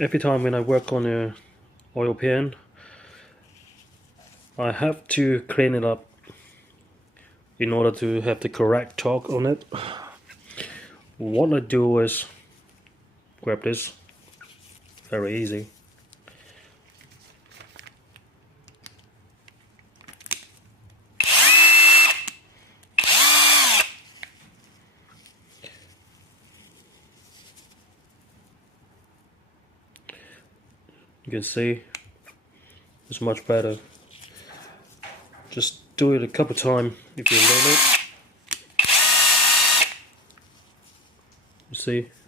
Every time when I work on a oil pan, I have to clean it up in order to have the correct torque on it. What I do is grab this, very easy. You can see it's much better. Just do it a couple times if you learn it. You see.